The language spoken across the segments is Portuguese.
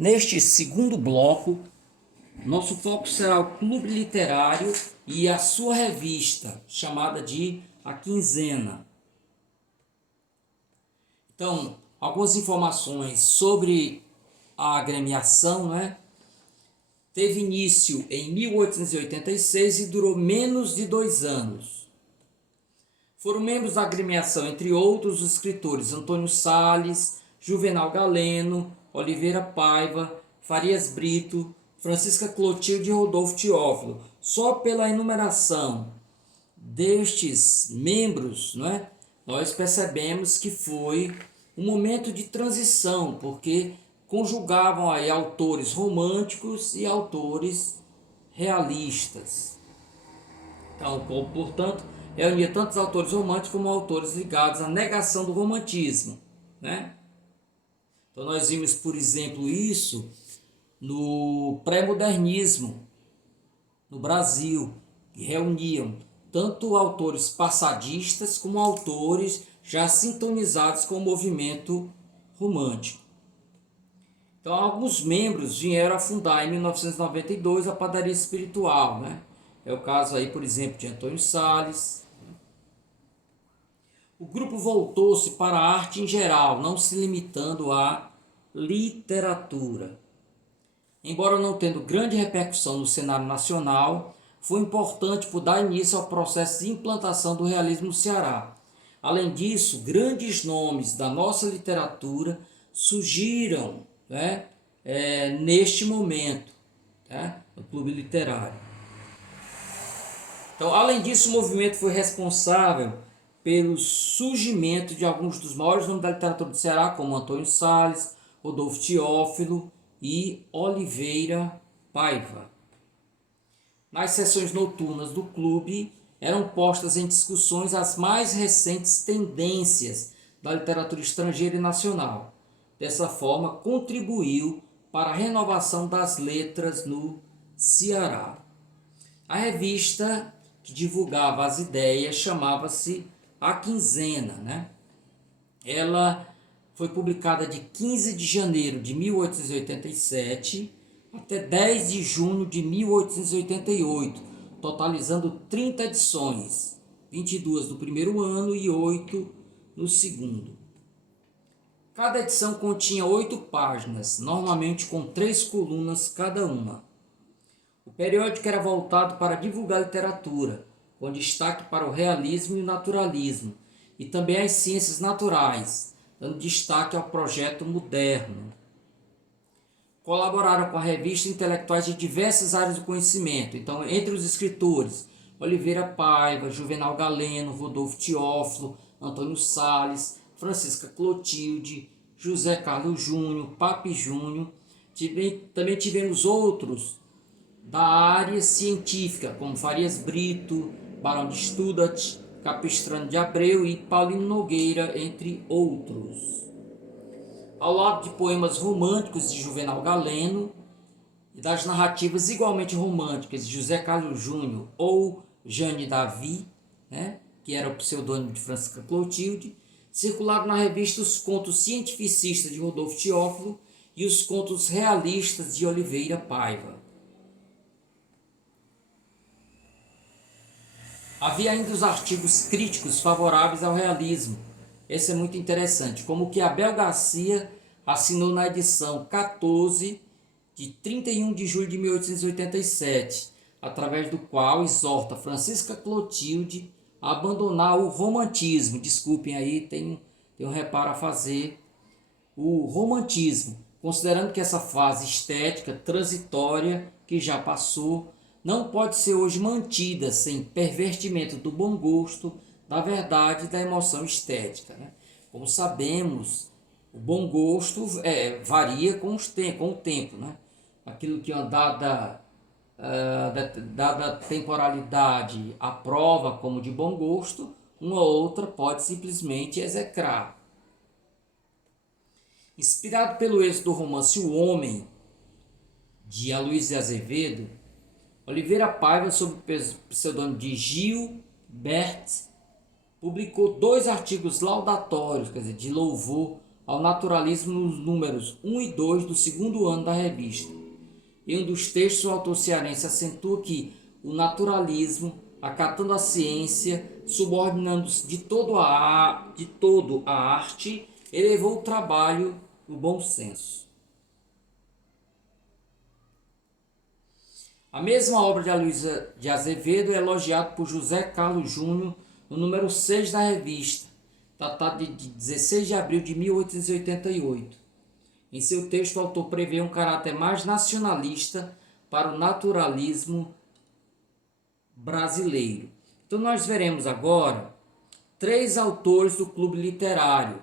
Neste segundo bloco, nosso foco será o Clube Literário e a sua revista, chamada de A Quinzena. Então, algumas informações sobre a agremiação, né? Teve início em 1886 e durou menos de 2 anos. Foram membros da agremiação, entre outros, os escritores Antônio Salles, Juvenal Galeno, Oliveira Paiva, Farias Brito, Francisca Clotilde e Rodolfo Teófilo. Só pela enumeração destes membros, nós percebemos que foi um momento de transição, porque conjugavam aí autores românticos e autores realistas. Então, portanto, reunia tantos autores românticos como autores ligados à negação do romantismo, né? Então, nós vimos, por exemplo, isso no pré-modernismo no Brasil, que reuniam tanto autores passadistas como autores já sintonizados com o movimento romântico. Então, alguns membros vieram a fundar em 1992 a Padaria Espiritual, né? É o caso aí, por exemplo, de Antônio Salles. O grupo voltou-se para a arte em geral, não se limitando à literatura. Embora não tendo grande repercussão no cenário nacional, foi importante por dar início ao processo de implantação do realismo no Ceará. Além disso, grandes nomes da nossa literatura surgiram, neste momento, no Clube Literário. Então, além disso, o movimento foi responsável pelo surgimento de alguns dos maiores nomes da literatura do Ceará, como Antônio Salles, Rodolfo Teófilo e Oliveira Paiva. Nas sessões noturnas do clube, eram postas em discussões as mais recentes tendências da literatura estrangeira e nacional. Dessa forma, contribuiu para a renovação das letras no Ceará. A revista que divulgava as ideias chamava-se A Quinzena, Ela foi publicada de 15 de janeiro de 1887 até 10 de junho de 1888, totalizando 30 edições, 22 no primeiro ano e 8 no segundo. Cada edição continha 8 páginas, normalmente com 3 colunas cada uma. O periódico era voltado para divulgar literatura, com destaque para o realismo e o naturalismo, e também as ciências naturais, dando destaque ao projeto moderno. Colaboraram com a revista intelectuais de diversas áreas do conhecimento. Então, entre os escritores, Oliveira Paiva, Juvenal Galeno, Rodolfo Teófilo, Antônio Salles, Francisca Clotilde, José Carlos Júnior, Papi Júnior. Também tivemos outros da área científica, como Farias Brito, Barão de Studat, Capistrano de Abreu e Paulino Nogueira, entre outros. Ao lado de poemas românticos de Juvenal Galeno e das narrativas igualmente românticas de José Carlos Júnior ou Jane Davi, que era o pseudônimo de Francisca Clotilde, circularam na revista os contos cientificistas de Rodolfo Teófilo e os contos realistas de Oliveira Paiva. Havia ainda os artigos críticos favoráveis ao realismo. Esse é muito interessante, como o que Abel Garcia assinou na edição 14 de 31 de julho de 1887, através do qual exorta Francisca Clotilde a abandonar o romantismo. Desculpem aí, tem um reparo a fazer. O romantismo, considerando que essa fase estética transitória que já passou não pode ser hoje mantida sem pervertimento do bom gosto, da verdade e da emoção estética. Como sabemos, o bom gosto varia com o tempo. Aquilo que uma dada temporalidade aprova como de bom gosto, uma outra pode simplesmente execrar. Inspirado pelo êxito do romance O Homem, de Aloysio de Azevedo, Oliveira Paiva, sob o pseudônimo de Gilbert, publicou 2 artigos laudatórios, de louvor ao naturalismo nos números 1 e 2 do segundo ano da revista. Em um dos textos, o autor cearense acentua que o naturalismo, acatando a ciência, subordinando-se de todo a arte, elevou o trabalho no bom senso. A mesma obra de Aloysio de Azevedo é elogiada por José Carlos Júnior no número 6 da revista, datado de 16 de abril de 1888. Em seu texto, o autor prevê um caráter mais nacionalista para o naturalismo brasileiro. Então nós veremos agora 3 autores do clube literário,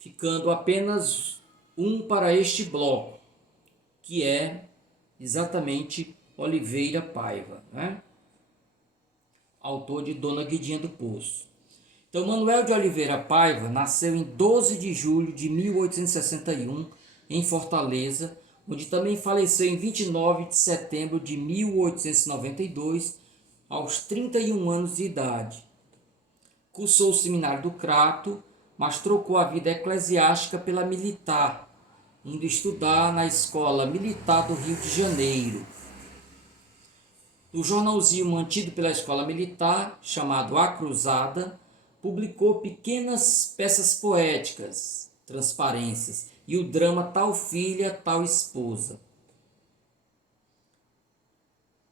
ficando apenas um para este bloco, que é exatamente Oliveira Paiva, né? Autor de Dona Guidinha do Poço. Então, Manuel de Oliveira Paiva nasceu em 12 de julho de 1861, em Fortaleza, onde também faleceu em 29 de setembro de 1892, aos 31 anos de idade. Cursou o seminário do Crato, mas trocou a vida eclesiástica pela militar, indo estudar na Escola Militar do Rio de Janeiro. No jornalzinho mantido pela Escola Militar, chamado A Cruzada, publicou pequenas peças poéticas, transparências, e o drama Tal Filha, Tal Esposa.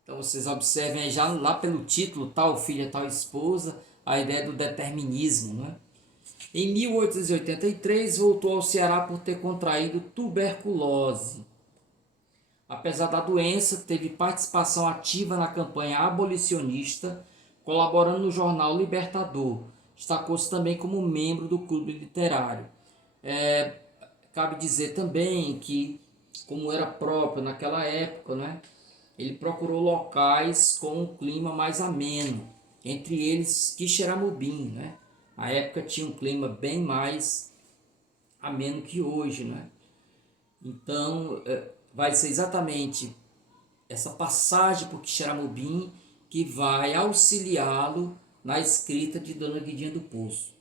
Então vocês observem aí já lá pelo título Tal Filha, Tal Esposa, a ideia do determinismo, né? Em 1883 voltou ao Ceará por ter contraído tuberculose. Apesar da doença, teve participação ativa na campanha abolicionista, colaborando no jornal Libertador. Destacou-se também como membro do clube literário. Cabe dizer também que, como era próprio naquela época, né, ele procurou locais com um clima mais ameno, entre eles Quixeramobim, né? Na época tinha um clima bem mais ameno que hoje, né? Então, vai ser exatamente essa passagem por Quixeramobim que vai auxiliá-lo na escrita de Dona Guidinha do Poço.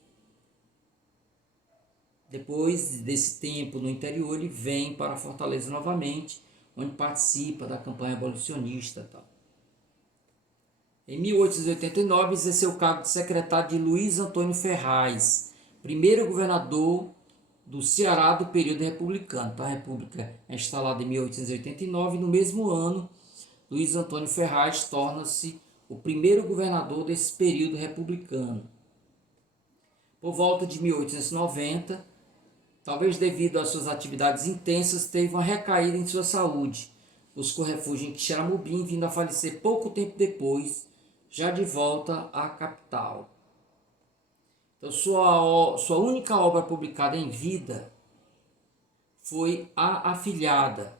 Depois desse tempo no interior, ele vem para Fortaleza novamente, onde participa da campanha abolicionista. Tal. Em 1889, exerceu o cargo de secretário de Luiz Antônio Ferraz, primeiro governador do Ceará do período republicano. Então, a República é instalada em 1889 e no mesmo ano, Luiz Antônio Ferraz torna-se o primeiro governador desse período republicano. Por volta de 1890, talvez devido às suas atividades intensas, teve uma recaída em sua saúde. Buscou refúgio em Quixeramobim, vindo a falecer pouco tempo depois, já de volta à capital. Então, sua única obra publicada em vida foi A Afilhada,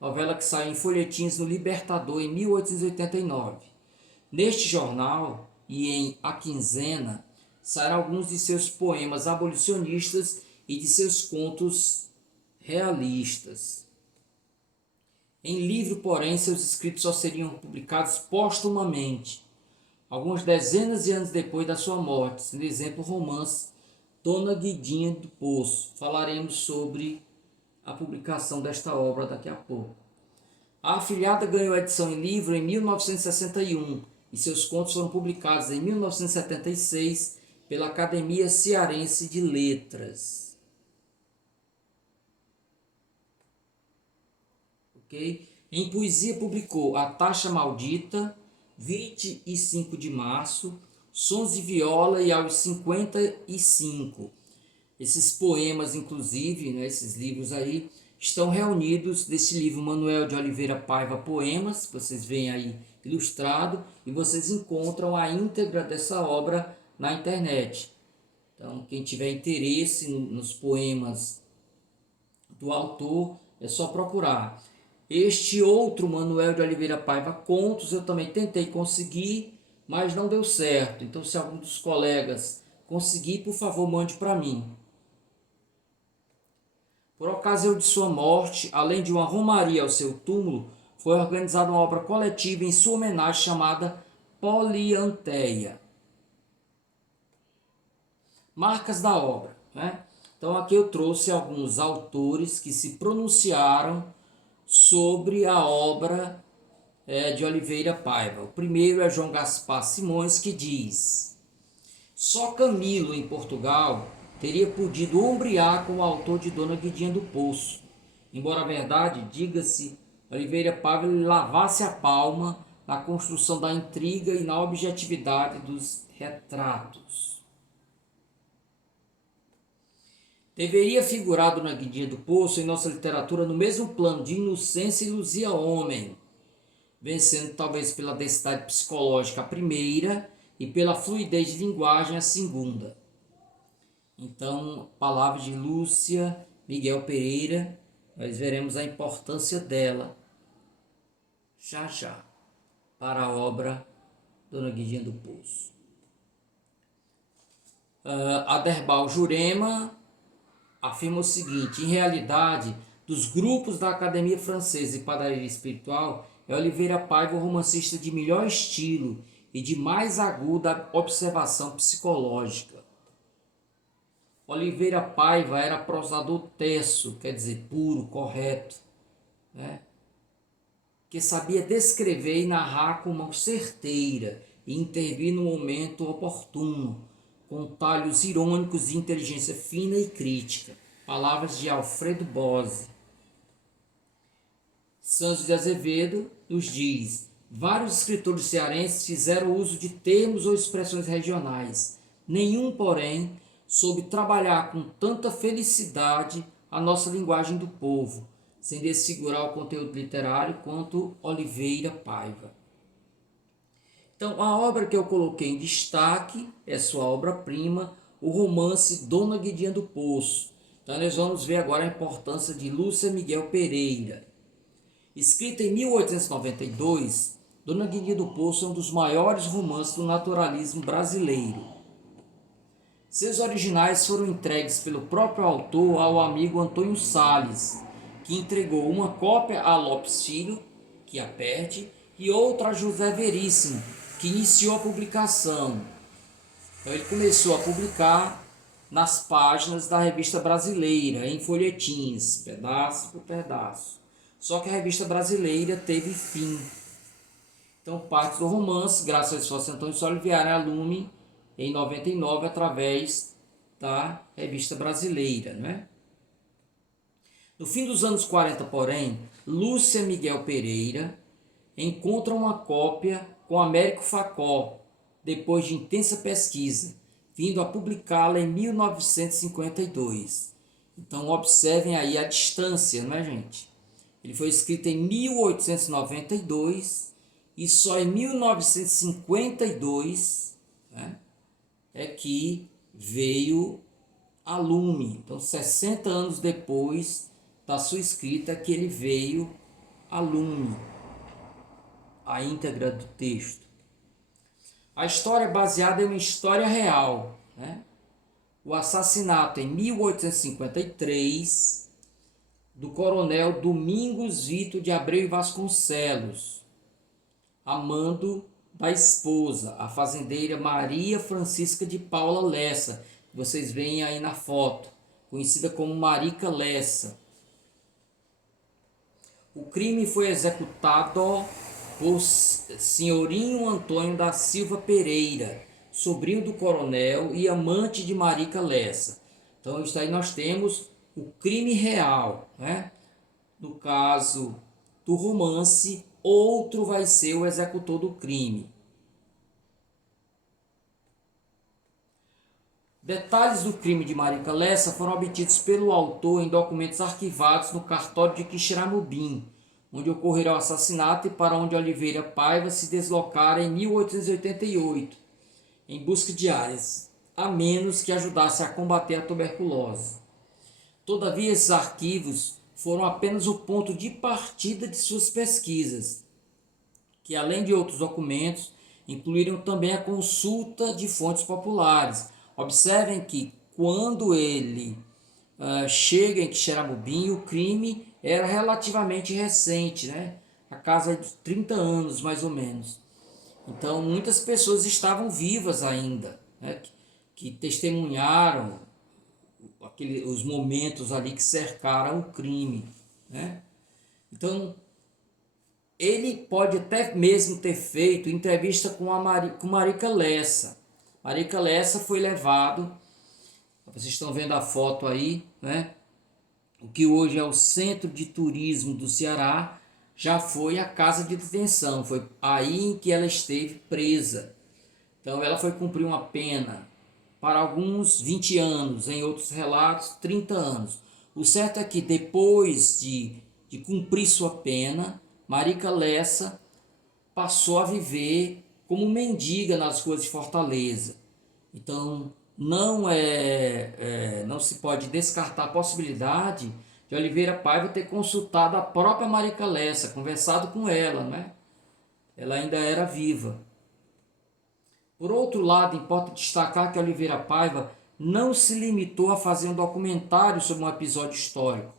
novela que saiu em folhetins no Libertador em 1889. Neste jornal e em A Quinzena, saíram alguns de seus poemas abolicionistas e de seus contos realistas. Em livro, porém, seus escritos só seriam publicados póstumamente, algumas dezenas de anos depois da sua morte, sendo exemplo o romance Dona Guidinha do Poço. Falaremos sobre a publicação desta obra daqui a pouco. A Afilhada ganhou edição em livro em 1961 e seus contos foram publicados em 1976 pela Academia Cearense de Letras. Okay? Em poesia publicou A Taxa Maldita, 25 de março, Sons de Viola e aos 55. Esses poemas, inclusive, né, esses livros aí, estão reunidos nesse livro Manuel de Oliveira Paiva Poemas, que vocês veem aí ilustrado, e vocês encontram a íntegra dessa obra na internet. Então, quem tiver interesse nos poemas do autor, é só procurar. Este outro Manuel de Oliveira Paiva Contos eu também tentei conseguir, mas não deu certo. Então, se algum dos colegas conseguir, por favor, mande para mim. Por ocasião de sua morte, além de uma romaria ao seu túmulo, foi organizada uma obra coletiva em sua homenagem chamada Polianteia. Marcas da obra, né? Então aqui eu trouxe alguns autores que se pronunciaram sobre a obra de Oliveira Paiva. O primeiro é João Gaspar Simões, que diz: só Camilo, em Portugal, teria podido ombrear com o autor de Dona Guidinha do Poço, embora a verdade, diga-se, Oliveira Paiva lavasse a palma na construção da intriga e na objetividade dos retratos. Deveria figurar Dona Guidinha do Poço em nossa literatura no mesmo plano de inocência e luzia homem, vencendo talvez pela densidade psicológica a primeira e pela fluidez de linguagem a segunda. Então, palavras de Lúcia Miguel Pereira, nós veremos a importância dela já já para a obra Dona Guidinha do Poço. Aderbal Jurema afirma o seguinte: em realidade, dos grupos da Academia Francesa e Padaria Espiritual, é Oliveira Paiva o romancista de melhor estilo e de mais aguda observação psicológica. Oliveira Paiva era prosador terso, quer dizer, puro, correto, né? Que sabia descrever e narrar com mão certeira e intervir no momento oportuno, com talhos irônicos de inteligência fina e crítica. Palavras de Alfredo Bose. Santos de Azevedo nos diz: vários escritores cearenses fizeram uso de termos ou expressões regionais. Nenhum, porém, soube trabalhar com tanta felicidade a nossa linguagem do povo, sem desfigurar o conteúdo literário, quanto Oliveira Paiva. Então, a obra que eu coloquei em destaque é sua obra-prima, o romance Dona Guidinha do Poço. Então, nós vamos ver agora a importância de Lúcia Miguel Pereira. Escrita em 1892, Dona Guidinha do Poço é um dos maiores romances do naturalismo brasileiro. Seus originais foram entregues pelo próprio autor ao amigo Antônio Salles, que entregou uma cópia a Lopes Filho, que a perde, e outra a José Veríssimo, que iniciou a publicação. Então ele começou a publicar nas páginas da Revista Brasileira, em folhetins, pedaço por pedaço. Só que a Revista Brasileira teve fim. Então parte do romance, graças ao esforço de Antônio Salles, vieram a lume em 99 através da Revista Brasileira, né? No fim dos anos 40, porém, Lúcia Miguel Pereira encontra uma cópia com Américo Facó, depois de intensa pesquisa, vindo a publicá-la em 1952. Então observem aí a distância, não é, gente? Ele foi escrito em 1892 e só em 1952, né, é que veio a lume. Então 60 anos depois da sua escrita que ele veio a lume, a íntegra do texto. A história é baseada em uma história real, né? O assassinato em 1853 do coronel Domingos Vitor de Abreu e Vasconcelos, amando da esposa, a fazendeira Maria Francisca de Paula Lessa, que vocês veem aí na foto, conhecida como Marica Lessa. O crime foi executado por Senhorinho Antônio da Silva Pereira, sobrinho do coronel e amante de Marica Lessa. Então, isso aí nós temos o crime real, né? No caso do romance, outro vai ser o executor do crime. Detalhes do crime de Marica Lessa foram obtidos pelo autor em documentos arquivados no cartório de Quixeramobim, onde ocorrerá o assassinato e para onde Oliveira Paiva se deslocara em 1888, em busca de áreas a menos que ajudasse a combater a tuberculose. Todavia, esses arquivos foram apenas o ponto de partida de suas pesquisas, que além de outros documentos, incluíram também a consulta de fontes populares. Observem que quando ele chega em Quixeramobim, o crime era relativamente recente, né? A casa de 30 anos, mais ou menos. Então, muitas pessoas estavam vivas ainda, né? Que testemunharam os momentos ali que cercaram o crime, né? Então, ele pode até mesmo ter feito entrevista com Marica Lessa. Marica Lessa foi levado, vocês estão vendo a foto aí, né? O que hoje é o Centro de Turismo do Ceará, já foi a casa de detenção, foi aí em que ela esteve presa. Então ela foi cumprir uma pena, para alguns 20 anos, em outros relatos 30 anos. O certo é que depois de cumprir sua pena, Marica Lessa passou a viver como mendiga nas ruas de Fortaleza. Então não se pode descartar a possibilidade de Oliveira Paiva ter consultado a própria Marica Lessa, conversado com ela, né? Ela ainda era viva. Por outro lado, importa destacar que Oliveira Paiva não se limitou a fazer um documentário sobre um episódio histórico.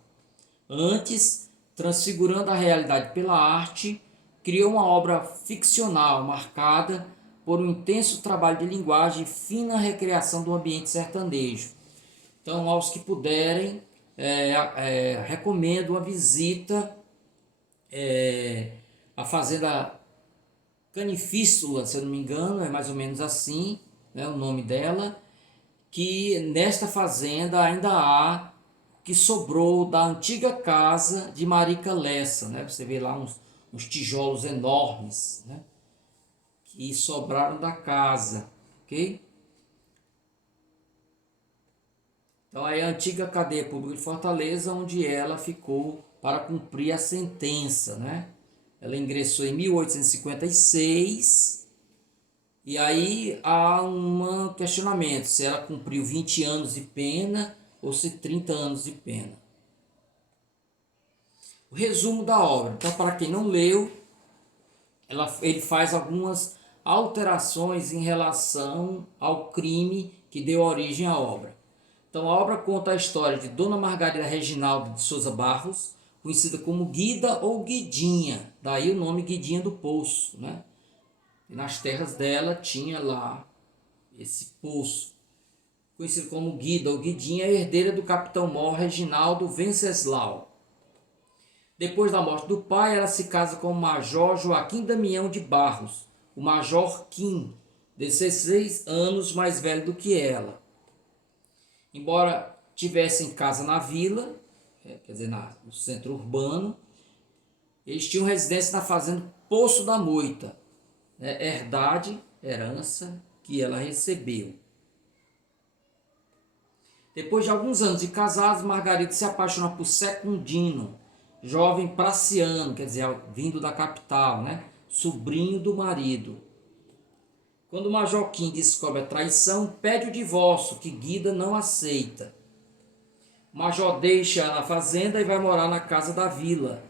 Antes, transfigurando a realidade pela arte, criou uma obra ficcional marcada por um intenso trabalho de linguagem e fina recriação do ambiente sertanejo. Então, aos que puderem, recomendo uma visita à Fazenda Canifístula, se eu não me engano, é mais ou menos assim, né, o nome dela, que nesta fazenda ainda há o que sobrou da antiga casa de Marica Lessa, né? Você vê lá uns tijolos enormes, né, que sobraram da casa, ok? Então aí a antiga cadeia pública de Fortaleza, onde ela ficou para cumprir a sentença, né? Ela ingressou em 1856 e aí há um questionamento se ela cumpriu 20 anos de pena ou se 30 anos de pena. O resumo da obra. Então, para quem não leu, ele faz algumas alterações em relação ao crime que deu origem à obra. Então, a obra conta a história de Dona Margarida Reginaldo de Souza Barros, conhecida como Guida ou Guidinha, daí o nome Guidinha do Poço, né? E nas terras dela tinha lá esse poço. Conhecido como Guida ou Guidinha, herdeira do capitão-mor Reginaldo Venceslau. Depois da morte do pai, ela se casa com o Major Joaquim Damião de Barros, o Major Kim, 16 anos mais velho do que ela. Embora tivessem casa na vila, quer dizer, no centro urbano, eles tinham residência na fazenda Poço da Moita, né, herança que ela recebeu. Depois de alguns anos de casados, Margarida se apaixona por Secundino, jovem praciano, quer dizer, vindo da capital, né, sobrinho do marido. Quando o Major Kim descobre a traição, pede o divórcio, que Guida não aceita. O Major deixa na fazenda e vai morar na casa da vila.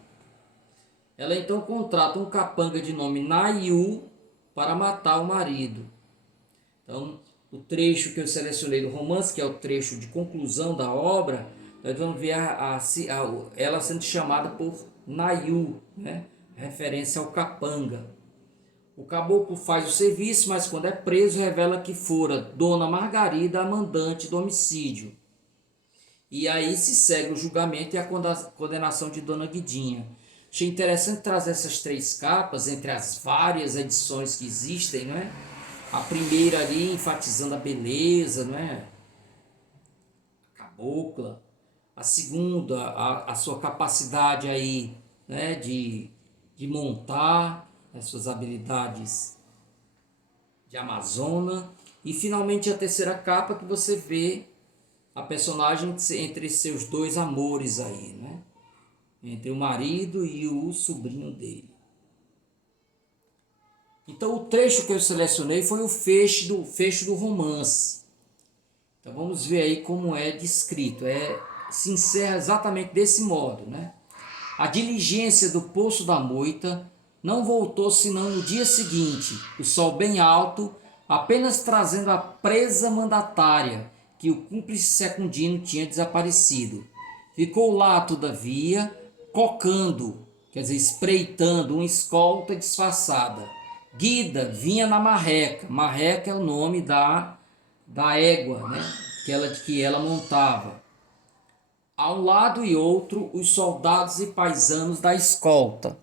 Ela então contrata um capanga de nome Naiu para matar o marido. Então, o trecho que eu selecionei do romance, que é o trecho de conclusão da obra, nós vamos ver ela sendo chamada por Naiu, né? Referência ao capanga. O caboclo faz o serviço, mas quando é preso, revela que fora Dona Margarida a mandante do homicídio. E aí se segue o julgamento e a condenação de Dona Guidinha. Achei interessante trazer essas três capas, entre as várias edições que existem, não é? A primeira ali enfatizando a beleza, não é? A cabocla. A segunda, a sua capacidade aí, né, de montar, as suas habilidades de amazona. E finalmente a terceira capa, que você vê a personagem entre seus dois amores aí, né? Entre o marido e o sobrinho dele. Então o trecho que eu selecionei foi o fecho do romance. Então vamos ver aí como é descrito. Se encerra exatamente desse modo, né? A diligência do Poço da Moita não voltou senão no dia seguinte, o sol bem alto, apenas trazendo a presa mandatária, que o cúmplice Secundino tinha desaparecido. Ficou lá, todavia, cocando, quer dizer, espreitando uma escolta disfarçada. Guida vinha na marreca. Marreca é o nome da égua, né, que ela montava. a um lado e outro os soldados e paisanos da escolta.